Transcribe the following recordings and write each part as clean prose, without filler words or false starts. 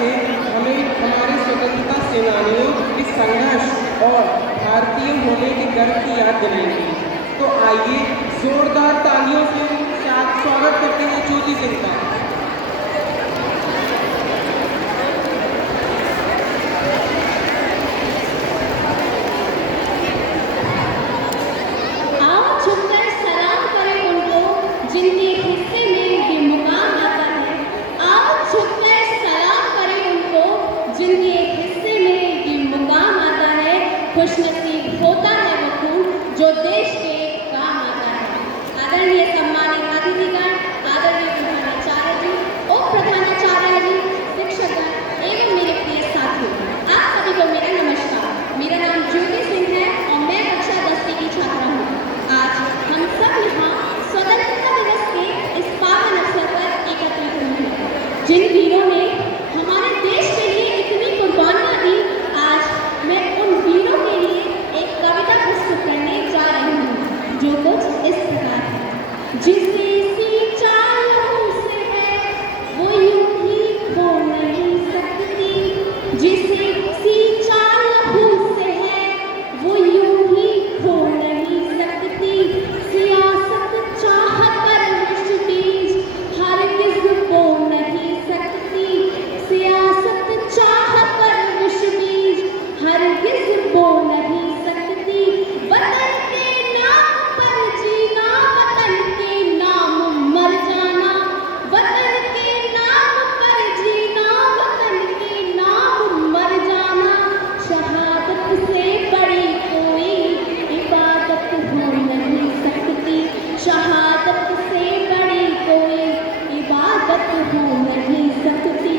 से हमें हमारे स्वतंत्रता सेनानियों के संघर्ष और भारतीय होने के गर्व की याद दिलाएंगी। तो आइए जोरदार तालियों से स्वागत करते हैं ज्योति सिंह का। खुशनसीब होता है वो खून जो देश के काम आता है। आदरणीय सम्मानित अतिथिगण, आदरणीय प्रधानाचार्य जी, उप प्रधानाचार्य जी, शिक्षकगण एवं मेरे प्रिय साथियों, आप सभी को मेरा नमस्कार। मेरा नाम ज्योति सिंह है और मैं कक्षा 10वीं की छात्रा हूँ। आज हम सब यहाँ स्वतंत्रता दिवस के इस पावन अवसर पर एकत्रित हुए हैं। जिन वीरों ने हमारे देश के लिए इतनी कुर्बानियाँ दी, आज मैं उन वीरों के लिए एक कविता प्रस्तुत करने जा रही हूँ, जो कुछ इस प्रकार है। जिसे सींचा लहू से है वो यूं ही खो नहीं सकती, जिसे सींचा लहू से है वो यूं ही खो नहीं सकती। सियासत चाह कर विश्व बीज हरगिज़ खो नहीं सकती, सियासत चाह कर विश्व बीज हरगिज़ खो नहीं सकती। वतन के नाम पर जीना, वतन के नाम मर जाना, वतन के नाम पर जीना, वतन के नाम मर जाना। शहादत से बड़ी कोई इबादत हो नहीं सकती, शहादत से बड़ी कोई इबादत हो नहीं सकती।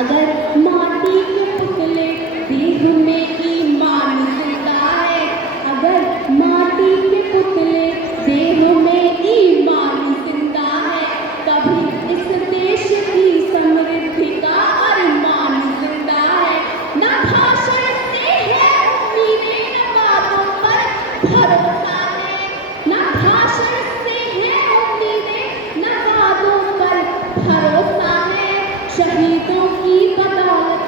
अगर माटी के पुतले देह में ईमान जिंदा है, अगर माटी के पुतले देह में ईमान जिंदा है, तभी इस देश की समृद्धि का अरमान जिंदा है। न भाषण से है उम्मीदें, न बातों पर भरोसा है, न भाषण से है उम्मीदें, न बातों पर भरोसा है। शहीदों की बदौलत,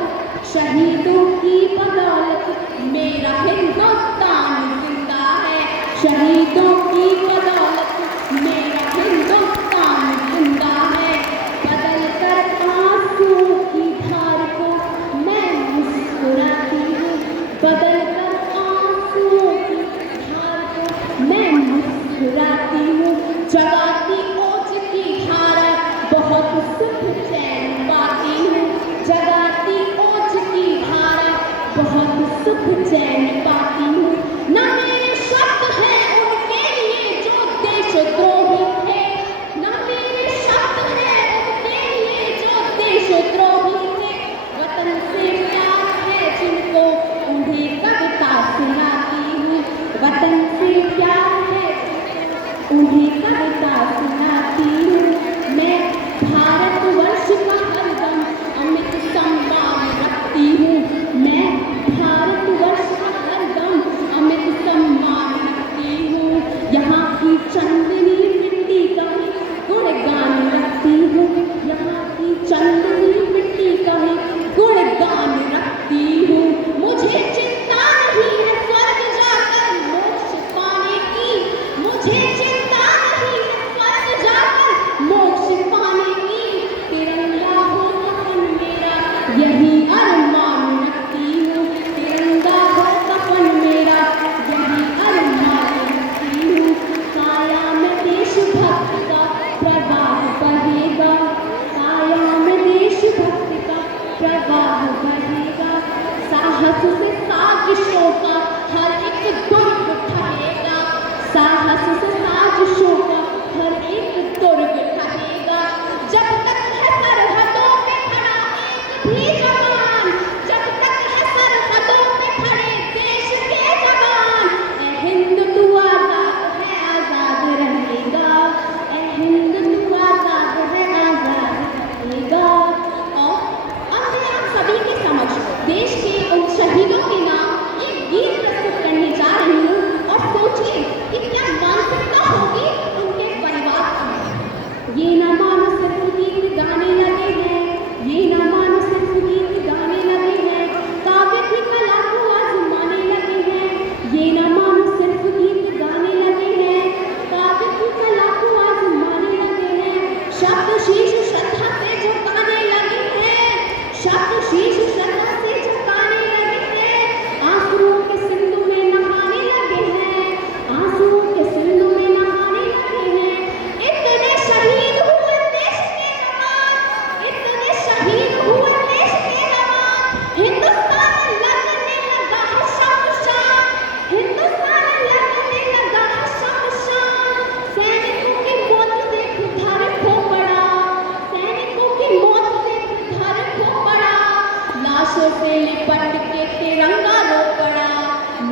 शहीदों की बदौलत मेरा हिंदुस्तान जिंदा है, शहीदों की बदौलत मेरा हिंदुस्तान जिंदा है। बदल कर आंसुओं की धार को मैं मुस्कुराती हूँ, बदल कर आंसुओं की धार को मैं मुस्कुराती हूँ। जगाती ओज की धारा बहुत सुख चैन पाती हूँ, जगाती ओज की धारा बहुत सुख चैन पाती हूँ। न मेरे शब्द हैं उनके लिए जो देशद्रोही थे, न मेरे शब्द हैं उनके लिए जो देशद्रोही थे। वतन से प्यार है जिनको उन्हें कविता सुनाती हूँ, वतन से प्यार है उन्हें कविता सुनाती हूँ। मैं भारतवर्ष का हरदम अमित सम्मान रखती हूँ, मैं भारतवर्ष का हरदम अमित सम्मान रखती हूँ। यहाँ की चंदनी मिट्टी का ही गुणगान रखती हूँ, यहाँ की चंदनी मिट्टी का ही गुणगान रखती हूँ। मुझे चिंता नहीं है स्वर्ग जाकर मोक्ष पाने की, मुझे चिंता नहीं है स्वर्ग जाकर मोक्ष पाने की। तिरंगा हो कफन मेरा यही अरमान रखती हूँ, तिरंगा हो कफन मेरा यही अरमान रखती हूँ। काया में देशभक्ति का प्रवाह बहेगा, काया में देशभक्ति का प्रवाह बहेगा। साहस से साजिशों का हर एक दुर्ग ढहेगा, साहस से साजिशों का हर एक दुर्ग ढहेगा। जब तक है सरहदों पे खड़ा एक भी लाशों से लिपट के तिरंगा रो पड़ा,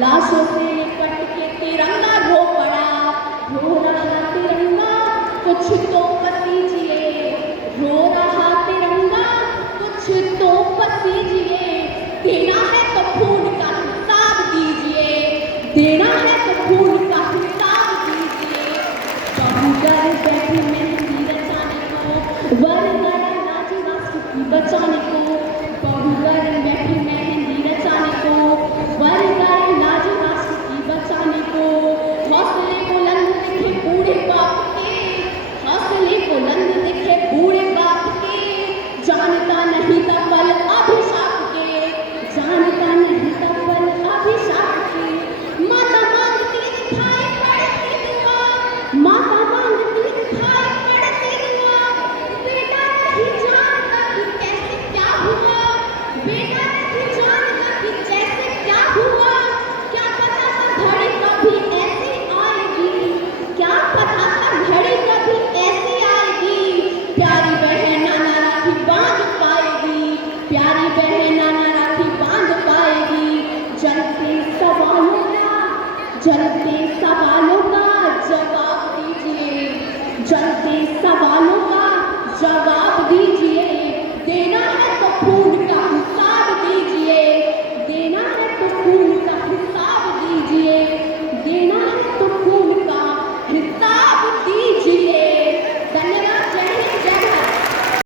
लाशों से लिपट के तिरंगा रो पड़ा, रो रहा तिरंगा कुछ तो पसीजिए, रो रहा तिरंगा कुछ तो पसीजिए, देना है तो खून का हिसाब दीजिए, देना है तो खून का हिसाब दीजिए। बहुगर बैठी मेहंदी रचाने को, वरगर नाच राष्ट्र की बचाने को, बहुगर बैठी मेहंदी रचाने को, वरगर नाच राष्ट्र की बचाने को। हौसले बुलंद दिखे बूढ़े बाप के, हौसले बुलंद दिखे बूढ़े बाप के, जानता नहीं था पल अभिशाप के, जानता नहीं था पल अभिशाप के। माता मांगती दिखाई पड़ती दुआ, माता मांगती दिखाई पड़ती दुआ, बेटा नहीं जानता कि कैसे क्या हुआ, बेटा नहीं जानता कि कैसे क्या हुआ, क्या पता था घड़ी कभी ऐसी आएगी, क्या पता था घड़ी कभी ऐसी आएगी। प्यारी बहन नाना राखी बांध पाएगी, प्यारी बहन नाना राखी बांध पाएगी। जलते सवालों का, जलते सवालों का जवाब दीजिए, जलते सवालों का जवाब